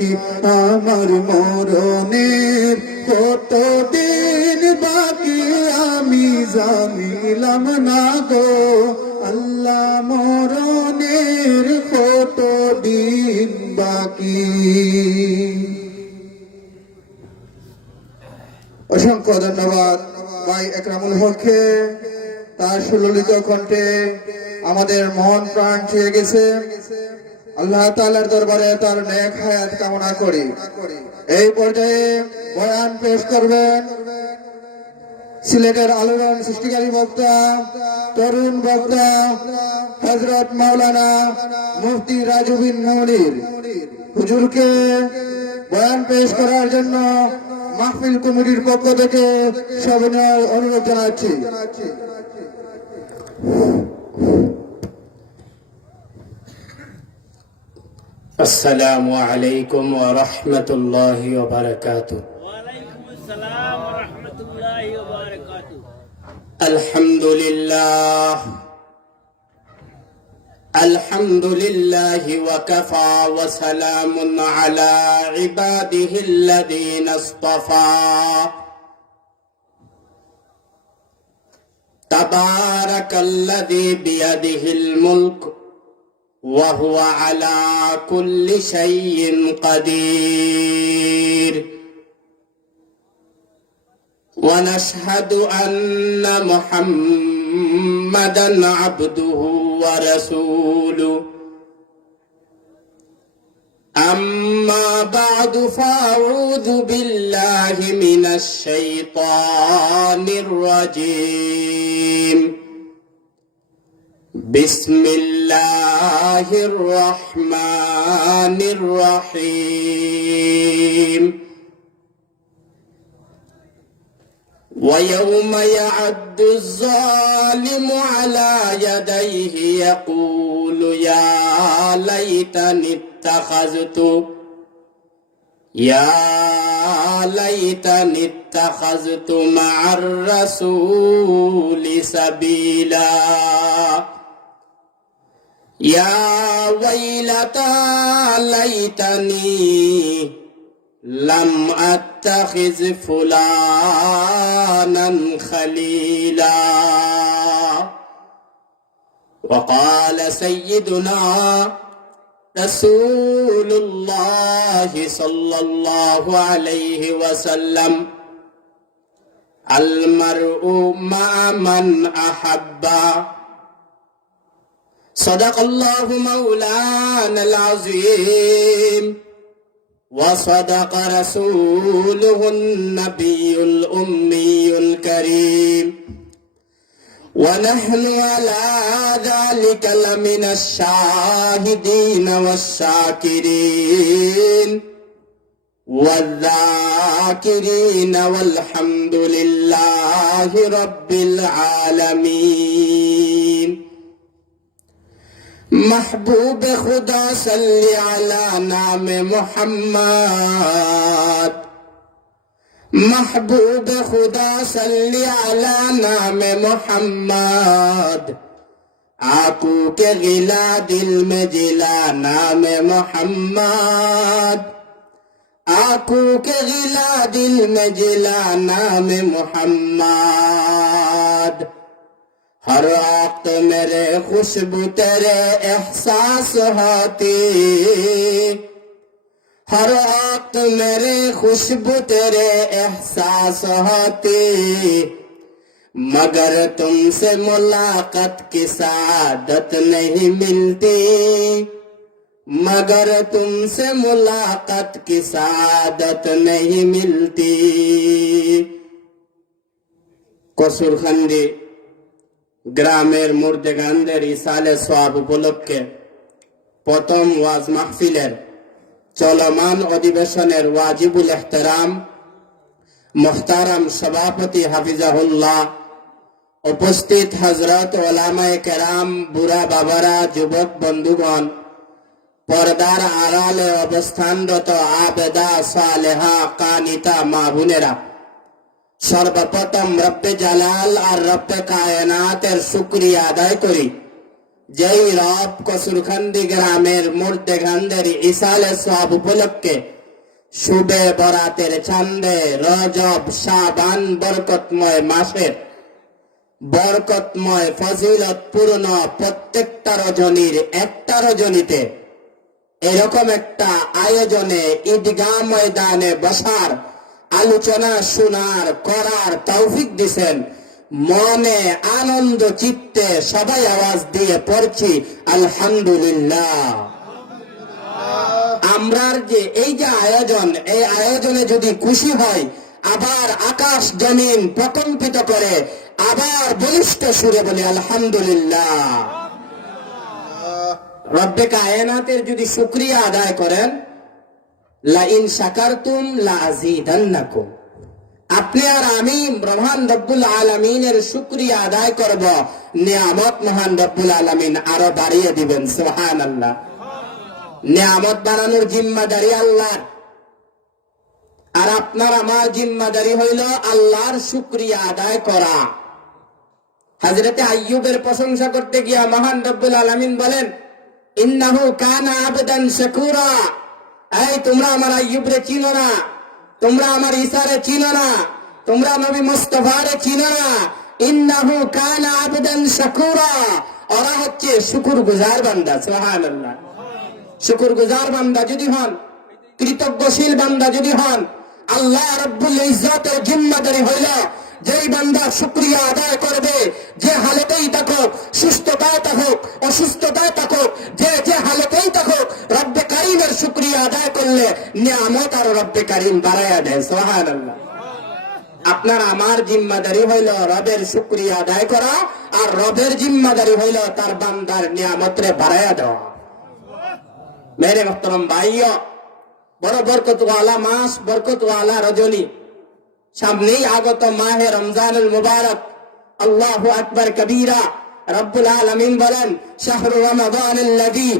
বাকি, আমার মরণের কতদিন বাকি আমি জানিলাম না গো আল্লাহ, মরণের কতদিন বাকি। অসংখ্য ধন্যবাদ ভাই একরামুল হককে, তার সুললিত কণ্ঠে আমাদের মন প্রাণ ছুঁয়ে গেছে। আল্লাহ তাআলার দরবারে তার নেক হায়াত কামনা করি। এই পর্যায়ে বয়ান পেশ করবেন সিলেটের আলোড়ন সৃষ্টিকারী বক্তা, তরুণ বক্তা হযরত মাওলানা মুফতি রাজু বিন মুনির হুজুরকে বয়ান পেশ করার জন্য মাহফিল কমিটির পক্ষ থেকে সবিনয় অনুরোধ জানাচ্ছি। আসসালামু আলাইকুম ওয়া রাহমাতুল্লাহি ওয়া বারাকাতুহু। ওয়ালাইকুম আসসালাম ওয়া রাহমাতুল্লাহি ওয়া বারাকাতুহু। আলহামদুলিল্লাহ আলহামদুলিল্লাহি ওয়া কাফা ওয়া সালামুন আলা ইবাদিহিল্লাযীনা ইসতাফা। তাবারাকাল্লাযী বিয়াদিহিল মুলক ওয়া হুয়া আলা কুল্লি শাইইন কাদির। ونشهد أن محمدا عبده ورسوله. أما بعد فأعوذ بالله من الشيطان الرجيم. بسم الله الرحمن الرحيم. ويوم يعد الظالم على يديه يقول يا ليتني اتخذت مع الرسول سبيلا. يا ويلتى ليتني لم أتخذ فلانا خليلا. وقال سيدنا رسول الله صلى الله عليه وسلم المرء مع من أحب. صدق الله مولانا العظيم وصدق رسوله النبي الأمي الكريم. ونحن على ذلك لمن الشاهدين والشاكرين والذاكرين والحمد لله رب العالمين. محبوب خدا صلی علی نام محمد. محبوب خدا صلی علی نام محمد. آقو کے غلا دل میں جلا نام محمد. آقو کے غلا دل میں جلا نام محمد. ہر وقت میرے خوشبو تیرے احساس ہوتی. ہر وقت میرے خوشبو تیرے احساس ہوتی. مگر تم سے ملاقات کی سعادت نہیں ملتی. مگر تم سے ملاقات کی سعادت نہیں ملتی. কসুরখান্দি গ্রামের মুর্দেগানদের ইসালে সোয়াব উপলক্ষে প্রথম ওয়াজ মাহফিলের চলমান অধিবেশনের ওয়াজিবুল ইহতেরাম মুহতারাম সভাপতি হাফিজাহুল্লাহ, উপস্থিত হযরত ওলামায়ে কেরাম, বুড়া বাবারা, যুবক বন্ধুগণ, পর্দার আড়ালে অবস্থানরত আবেদা সালেহা কানিতা মা বোনেরা, সর্বপ্রথম রব্বে জালাল আর রব্বে কায়নাতের শুকরিয়া আদায় করি যেই রব কসুরখান্দি গ্রামের মুর্দেগানদের ইসালে সব উপলক্ষে শুবে বরাতের চাঁদে রজব শাবান বরকতময় মাসের বরকতময় ফজিলত পূর্ণ প্রত্যেকটা রজনীর একটা রজনীতে এরকম একটা আয়োজনে ঈদগাহ ময়দানে বসার আলোচনা শোনার করার তৌফিক দিছেন। মনে আনন্দ চিত্তে সবাই আওয়াজ দিয়ে পড়ছি আলহামদুলিল্লাহ। আমরার যে এই যে আয়োজন, এই আয়োজনে যদি খুশি হয়, আবার আকাশ জমিন প্রকম্পিত করে, আবার বলিষ্ঠ সুরে বলে আলহামদুলিল্লাহ। রব্বে কায়নাতের যদি শুকরিয়া আদায় করেন, লা ইন শাকারতুম লা আযীদান্নাকুম, আপনি আর আমি মহান রব্বুল আলামিনের শুকরিয়া আদায় করব, নিয়ামত মহান রব্বুল আলামিন আরো বাড়িয়ে দিবেন। সুবহানাল্লাহ। নিয়ামত বাড়ানোর জিম্মাদারি আল্লাহর, আর আপনার আমার জিম্মাদারি হইল আল্লাহর শুকরিয়া আদায় করা। হযরতে আইয়ুবের প্রশংসা করতে গিয়া মহান রব্বুল আলামিন বলেন, ইন্নাহু কানা আবদান শাকুরা। এই তোমরা আমার আইয়ুবরে চিনো না, তোমরা আমার ঈসারে চিনো না, তোমরা নবী মুস্তাফারে চিনো না। ইন্নাহু কানা আবদান শাকুরা, ওরা হচ্ছে শুকরগুজার বান্দা। সুবহানাল্লাহ। শুকরগুজার বান্দা যদি হন, কৃতজ্ঞশীল বান্দা যদি হন, আল্লাহ রাব্বুল ইজ্জতের জিম্মাদারি হইল যেই বান্দা শুকরিয়া আদায় করবে, যে হালতেই থাকুক, সুস্থতায় থাকুক অসুস্থতায় থাকুক, যে যে হালতেই থাকুক, রব্বে কারীমের শুকরিয়া আদায় করলে নিয়ামত আর রব্বে কারীম বাড়ায়া দেয়। সুবহানাল্লাহ। আপনার আমার জিম্মাদারি হইল রবের শুকরিয়া আদায় করা, আর রবের জিম্মাদারি হইল তার বান্দার নিয়ামতরে বাড়ায়া দেওয়া। মেরে মোহতরম ভাইও, বড় বরকতওয়ালা মাস, বরকতওয়ালা রজনী, সামনেই আগত মাহে রমজানুল মুবারক। আল্লাহু আকবার কবীরা। রব্বুল আলামিন বলেন, শাহরু রমাদানাল্লাযী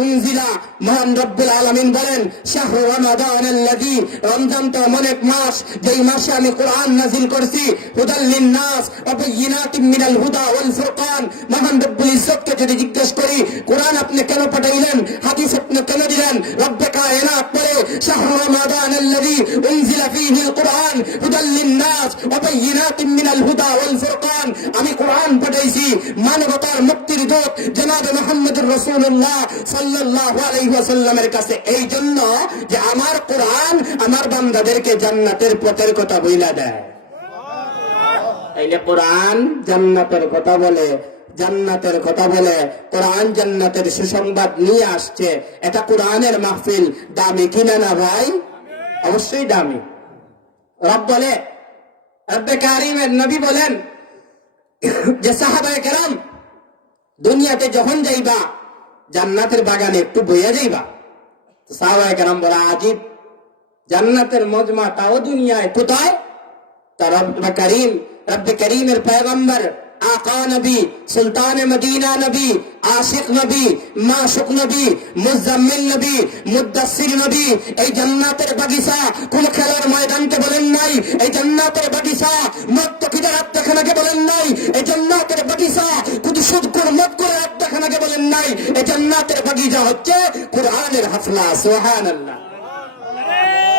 উনজিলা মহান রব্বুল আলামিন বলেন, শাহরু রমাদানাল্লাযী, রমজান তো এমন এক মাস যেই মাসে আমি কোরআন নাযিল করছি, হুদাল লিন্নাস ওয়া বায়িনাতিন মিনাল হুদা ওয়াল ফুরকান। মহান রব্বুল ইজ্জতকে যদি জিজ্ঞেস করি, কোরআন আপনি কেন পাঠাইলেন, হাদিস আপনি কেন দিলেন, রব্বে কায়নাত বলে, শাহরু রমাদানাল্লাযী উনজিলা ফীহিল কুরআন হুদাল লিন্নাস ওয়া বায়িনাতিন মিনাল হুদা ওয়াল ফুরকান। আমি কোরআন পাঠাইছি মানবতার মুক্তির দূত জনাব মুহাম্মদুর রাসূলুল্লাহ সাল্লাল্লাহু আলাইহি ওয়াসাল্লামের কাছে, এই জন্য যে আমার কোরআন আমার বান্দাদেরকে জান্নাতের পথের কথা বইলা দেয়। তাইলে কোরআন জান্নাতের কথা বলে, জান্নাতের কথা বলে, কোরআন জান্নাতের সুসংবাদ নিয়ে আসছে। এটা কোরআনের মাহফিল দামি কিনা না ভাই? অবশ্যই দামি। রব বলে, রব্বে কারীমের নবী বলেন যে সাহাবায়ে কেরাম দুনিয়াতে যখন যাইবা জান্নাতের বাগানে একটু বইয়া যাইবা। সাহাবায়ে কেরাম বলে, আজীব, জান্নাতের মজমা তাও দুনিয়ায়, কোথায়? তা রব্বে কারীমের পয়গম্বর আকা নবী, সুলতান মদিনা নবী, আশিক নবী, মাশুক নবী, মুজাম্মিল নবী, মুদাসসির নবী, এই জান্নাতের বাগিচা কোন খেলার ময়দানকে বলেন নাই। এই জান্নাতের বাগিচা মুত্তাকিদের আত্মাখানাকে বলেন নাই। এই জান্নাতের বাগিচা শুধু সুদখোর মদখোর আত্মাখানাকে বলেন নাই। এই জান্নাতের বাগিচা হচ্ছে কোরআনের হাফলা। সুবহানাল্লাহ।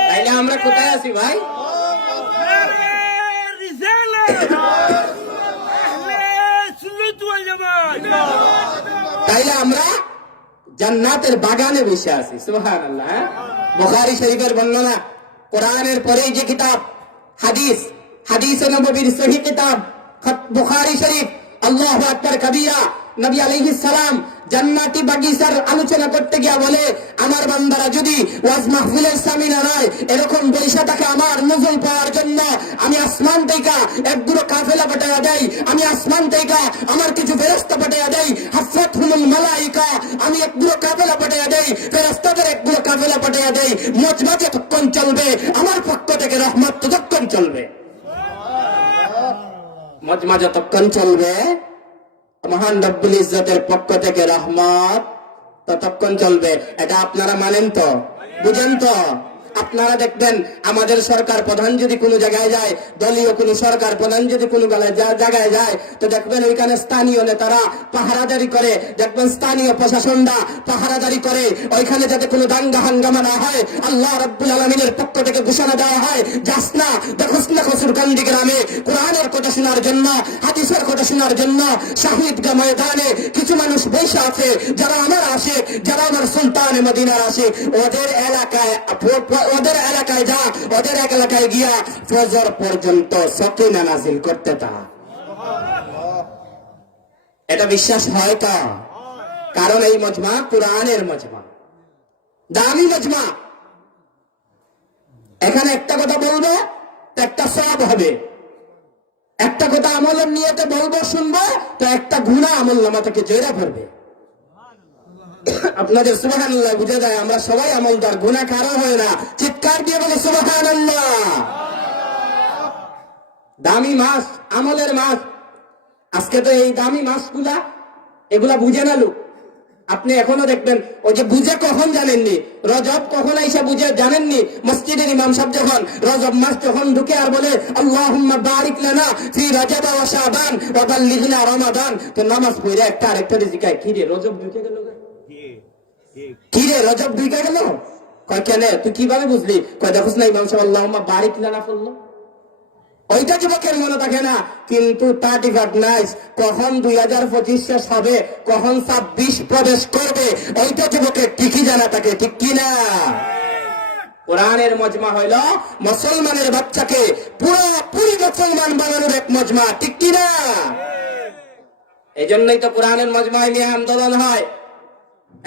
তাইলে আমরা কোথায় আছি ভাই? তাইলে আমরা জান্নাতের বাগানে বসে আছি। সুবহানাল্লাহ। বুখারী শরীফের বর্ণনা, কোরআনের পরেই যে কিতাব হাদিস, হাদিসে নববীর সহিহ কিতাব বুখারী শরীফ। আল্লাহু আকবার কবীরা। নবী আলাইহিস সালাম জান্নাতি বাগিচার আলোচনা করতে গিয়া বলে, আমার বান্দারা যদি ওয়াজ মাহফিলের সামিনা নয়, এরকম বৈশা থাকে আমার নজল পাওয়ার জন্য, আমি আসমান থেকে একগুলো কাফেলা পাঠাইয়া দেই, আমি আসমান থেকে আমার কিছু ফেরেশতা পাঠাইয়া দেই, হাফাতহুমুল মালাইকা, আমি একগুলো কাফেলা পাঠাইয়া দেই, ফেরেশতাদের একগুলো কাফেলা পাঠাইয়া দেই। মজমা যতক্ষণ চলবে আমার পক্ষ থেকে রহমত ততক্ষণ চলবে। মজমা যতক্ষণ চলবে মহান রব্বুল ইজ্জতের পক্ষ থেকে রহমত ততক্ষণ চলবে। এটা আপনারা মানেন তো, বুঝেন তো? আপনারা দেখবেন আমাদের সরকার প্রধান যদি কোনো জায়গায় যায়, দলীয় কোনো সরকার প্রধান যদি কোনো জায়গায় যায়, তো দেখবেন ওইখানে স্থানীয় নেতারা পাহারাদারি করে, দেখবেন স্থানীয় প্রশাসনরা পাহারাদারি করে ওইখানে যাতে কোনো দাঙ্গা হাঙ্গামা না হয়। আল্লাহ রাব্বুল আলামিনের পক্ষ থেকে ঘোষণা দেওয়া হয়, যাস না দেখোস না কসুরকান্দি গ্রামে কোরআনের কথা শোনার জন্য, হাদিসের কথা শোনার জন্য শাহিদগা ময়দানে কিছু মানুষ বসে আছে, যারা আমার আসে, যারা আমার সুলতান মদিনার আসে, ওদের এলাকায় যা, ওদের এলাকায় গিয়া ফজর পর্যন্ত সকিনা নাজিল করতে তা। এটা বিশ্বাস হয় তা? কারণ এই মজমা কোরআনের মজমা, দামি মজমা। এখানে একটা কথা বলবো তো একটা সওয়াব হবে, একটা কথা আমলের নিয়তে বলবো শুনবো তো একটা গুনাহ আমল নামা থেকে জয়রা পড়বে। আপনাদের সুবহানাল্লাহ বুঝে যায় আমরা সবাই আমলদার, গুনাহ কারো হয় না। চিৎকার দিয়ে বলে সুবহানাল্লাহ। দামি মাস, আমলের মাস। আজকে তো এই দামি মাসগুলা এগুলা বুঝে না লোক। আপনি এখনো দেখবেন ওই যে বুঝে কখন জানেননি, রজব কখন আইসা বুঝে জানেননি। মসজিদের ইমাম সাহেব যখন রজব মাস যখন ঢুকে আর বলে আল্লাহুম্মা বারিক লানা ফি রজব ওয়া শাবান ওয়া বাল্লিগনা রমাদান, তো নামাজ পড়ে একটা আরেকটা জিজ্ঞাসা, কি রে রজব ঢুকে গেল, কি রে রজব ঢুকে গেল? কয় কেন, তুই কিভাবে বুঝলি? কয় দেখোস না ইমাম সাহেব আল্লাহুম্মা বারিক লানা বললো। ওইটা যুবকের মনে থাকে না, কিন্তু 35 কখন 2025 শেষ হবে, কখন 26 প্রবেশ করবে, ওইটা যুবকের ঠিকই জানা থাকে, ঠিক কিনা? কোরআনের মজমা হইল মুসলমানের বাচ্চাকে পুরোপুরি মুসলমান বানানোর এক মজমা, ঠিক কিনা? এই জন্যই তো কোরআনের মজমায় নিয়ে আন্দোলন হয়,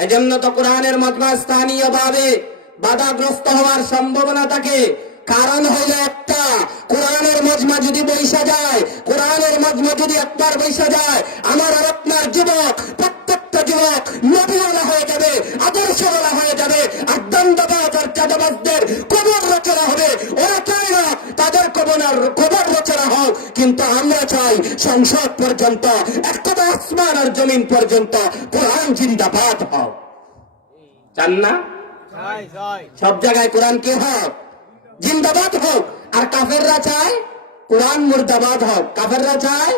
এই জন্য তো কোরআনের মজমা স্থানীয়ভাবে বাধাগ্রস্ত হওয়ার সম্ভাবনা থাকে। কারণ হইল একটা, কোরআনের মজমা যদি বৈশা যায়, কোরআনের মজমা যদি একবার বৈশা যায়, আমার আর আপনার যুবক, প্রত্যেকটা যুবক নবীওয়ালা হয়ে যাবে, আদর্শওয়ালা হয়ে যাবে। আর দণ্ডবাজ আর চাঁদাবাজদের কবর রচনা হবে। ওরা চায় না তাদের কবর রচনা হোক, কিন্তু আমরা চাই সংসদ পর্যন্ত, একটা আসমান আর জমিন পর্যন্ত কোরআন জিন্দাবাদ হোক। চান না? সব জায়গায় কোরআন কি হোক? জিন্দাবাদ হোক। আর কাফেররা চায় কোরআন মুর্দাবাদ হোক। কাফেররা চায়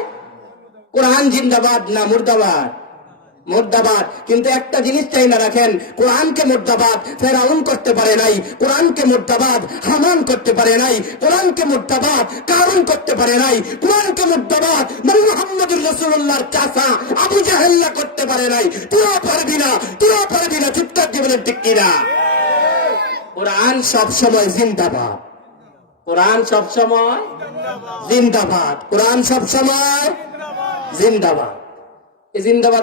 কোরআন জিন্দাবাদ না মুর্দাবাদ, মুর্দাবাদ। কিন্তু একটা জিনিস চাই না রাখেন, কোরআনকে মুর্দাবাদ ফেরাউন করতে পারে নাই, কোরআনকে মুর্দাবাদ হামান করতে পারে নাই, কোরআনকে মুর্দাবাদ কারুন করতে পারে নাই, কোরআনকে মুর্দাবাদ মুহাম্মদুর রাসূলুল্লাহর চাচা আবু জাহেল্লা করতে পারে নাই। তুইও পারবি না, তুইও পারবি না। চিৎকার দিবেন ঠিক কিনা? কোরআন সব সময় জিন্দাবাদ, কোরআন সব সময় জিন্দাবাদ, কোরআন সব সময় জিন্দাবাদ। এই জিন্দাবাদ